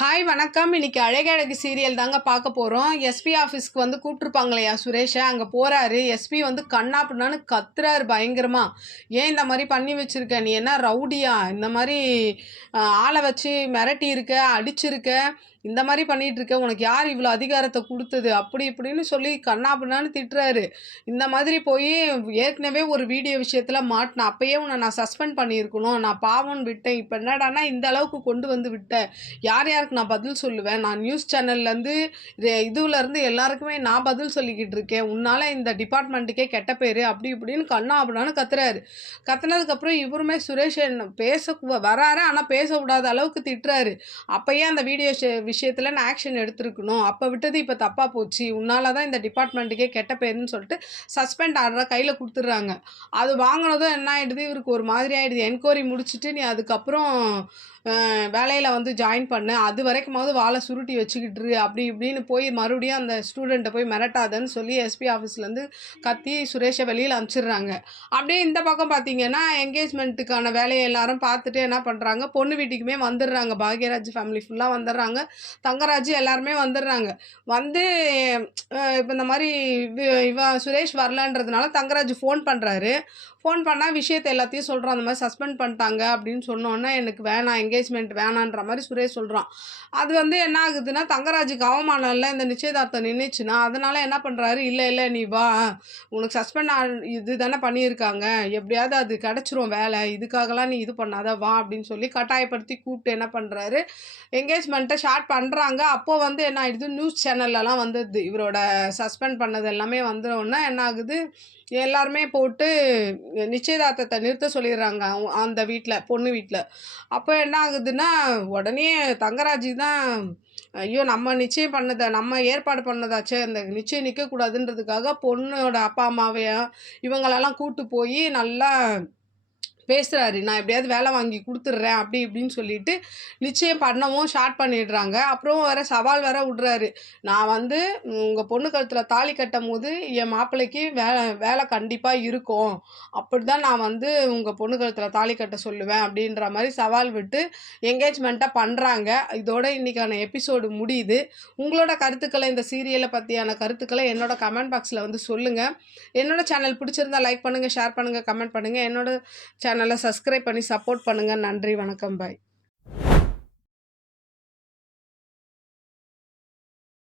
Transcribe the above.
Hi வணக்கம். இன்னைக்கு அழகழகு serial தாங்க பார்க்க போகிறோம். எஸ்பி ஆஃபீஸ்க்கு வந்து கூப்பிட்ருப்பாங்களையா சுரேஷை, அங்கே போகிறாரு. எஸ்பி வந்து கண்ணா பின்னான்னு கத்துறாரு பயங்கரமா. ஏன் இந்த மாதிரி பண்ணி வச்சுருக்க, நீ என்ன ரவுடியா, இந்த மாதிரி ஆளை வச்சு மிரட்டி இருக்க, அடிச்சிருக்க, இந்த மாதிரி பண்ணிகிட்டு இருக்க, உனக்கு யார் இவ்வளோ அதிகாரத்தை கொடுத்தது, அப்படி இப்படின்னு சொல்லி கண்ணா பின்னான்னு திட்டுறாரு. இந்த மாதிரி போய் ஏற்கனவே ஒரு வீடியோ விஷயத்தில் மாட்டினேன், அப்பயே உன்னை நான் சஸ்பெண்ட் பண்ணியிருக்கணும், நான் பாவம்னு விட்டேன், இப்போ என்னடானா இந்த அளவுக்கு கொண்டு வந்து விட்டேன், யார் யாருக்கு நான் பதில் சொல்லுவேன், நான் நியூஸ் சேனல்லேருந்து இதுலேருந்து எல்லாருக்குமே நான் பதில் சொல்லிக்கிட்டு இருக்கேன், உன்னால் இந்த டிபார்ட்மெண்ட்டுக்கே கெட்ட பேர், அப்படி இப்படின்னு கண்ணா அப்படின்னான்னு கத்துறாரு. கத்துனதுக்கப்புறம் இவருமே சுரேஷ் பேச வராரு, ஆனால் பேச விடாத அளவுக்கு திட்டுறாரு. அப்பயே அந்த வீடியோ விஷயத்தில் நான் ஆக்ஷன் எடுத்திருக்கணும், அப்போ விட்டது இப்போ தப்பாக போச்சு, உன்னால தான் இந்த டிபார்ட்மெண்ட்டுக்கே கெட்ட பேருன்னு சொல்லிட்டு சஸ்பெண்ட் ஆர்டரை கையில் கொடுத்துட்றாங்க. அது வாங்கினதும் என்ன ஆகிடுது, இவருக்கு ஒரு மாதிரி ஆகிடுது. என்கொயரி முடிச்சுட்டு நீ அதுக்கப்புறம் வேலையில் வந்து ஜாயின் பண்ண, அது வரைக்குமாவது வாழை சுருட்டி வச்சுக்கிட்டுரு, அப்படி இப்படின்னு போய் மறுபடியும் அந்த ஸ்டூடெண்ட்டை போய் மிரட்டாதன்னு சொல்லி எஸ்பி ஆஃபீஸ்லேருந்து கத்தி சுரேஷை வெளியில் அனுப்பிச்சிடுறாங்க. அப்படியே இந்த பக்கம் பார்த்தீங்கன்னா என்கேஜ்மெண்ட்டுக்கான வேலையை எல்லாரும் பார்த்துட்டு என்ன பண்ணுறாங்க, பொண்ணு வீட்டுக்குமே வந்துடுறாங்க. பாக்யராஜ் ஃபேமிலி ஃபுல்லாக வந்துடுறாங்க, தங்கராஜ் எல்லாருமே வந்துடுறாங்க. வந்து இப்போ இந்த மாதிரி சுரேஷ் வரலன்றதுனால தங்கராஜ் ஃபோன் பண்ணுறாரு. ஃபோன் பண்ணால் விஷயத்தை எல்லாத்தையும் சொல்கிறான். அந்த மாதிரி சஸ்பெண்ட் பண்ணிட்டாங்க அப்படின்னு சொன்னோன்னே எனக்கு வேணாம், என்கேஜ்மெண்ட் வேணான்ற மாதிரி சுரேஷ் சொல்கிறான். அது வந்து என்ன ஆகுதுன்னா, தங்கராஜுக்கு அவமானம் இல்லை, இந்த நிச்சயதார்த்தம் நின்றுச்சுன்னா, அதனால் என்ன பண்ணுறாரு, இல்லை இல்லை நீ வா, உனக்கு சஸ்பெண்ட் இது தானே பண்ணியிருக்காங்க, எப்படியாவது அது கிடச்சிரும் வேலை, இதுக்காகலாம் நீ இது பண்ணாத வா அப்படின்னு சொல்லி கட்டாயப்படுத்தி கூப்பிட்டு என்ன பண்ணுறாரு, என்கேஜ்மெண்ட்டை ஸ்டார்ட் பண்ணுறாங்க. அப்போது வந்து என்ன ஆகிடுது, நியூஸ் சேனல்லலாம் வந்துடுது, இவரோட சஸ்பெண்ட் பண்ணது எல்லாமே வந்துடோன்னா என்ன ஆகுது, எல்லாருமே போட்டு நிச்சயதார்த்தத்தை நிறுத்த சொல்லிடுறாங்க அந்த வீட்டில், பொண்ணு வீட்டில். அப்போ என்ன ஆகுதுன்னா, உடனே தங்கராஜ் தான், ஐயோ நம்ம நிச்சயம் பண்ணதை, நம்ம ஏற்பாடு பண்ணதாச்சே, அந்த நிச்சயம் நிற்கக்கூடாதுன்றதுக்காக பொண்ணோட அப்பா அம்மாவையும் இவங்களெல்லாம் கூப்பிட்டு போய் நல்லா பேசுகிறாரு. நான் எப்படியாவது வேலை வாங்கி கொடுத்துட்றேன் அப்படி இப்படின்னு சொல்லிட்டு நிச்சயம் பண்ணவும் ஸ்டார்ட் பண்ணிடுறாங்க. அப்புறம் வேறு சவால் வேறு விட்றாரு, நான் வந்து உங்கள் பொண்ணு கழுத்தில் தாலி கட்டும் போது என் மாப்பிள்ளைக்கு வேலை கண்டிப்பாக இருக்கும், அப்படி தான் நான் வந்து உங்கள் பொண்ணு கழுத்தில் தாலி கட்ட சொல்லுவேன் அப்படின்ற மாதிரி சவால் விட்டு என்கேஜ்மெண்ட்டாக பண்ணுறாங்க. இதோட இன்றைக்கான எபிசோடு முடியுது. உங்களோட கருத்துக்களை, இந்த சீரியலை பற்றியான கருத்துக்களை என்னோட கமெண்ட் பாக்ஸில் வந்து சொல்லுங்கள். என்னோட சேனல் பிடிச்சிருந்தால் லைக் பண்ணுங்கள், ஷேர் பண்ணுங்கள், கமெண்ட் பண்ணுங்கள். என்னோட சேனலை சப்ஸ்கிரைப் பண்ணி சப்போர்ட் பண்ணுங்கள். நன்றி, வணக்கம், பாய்.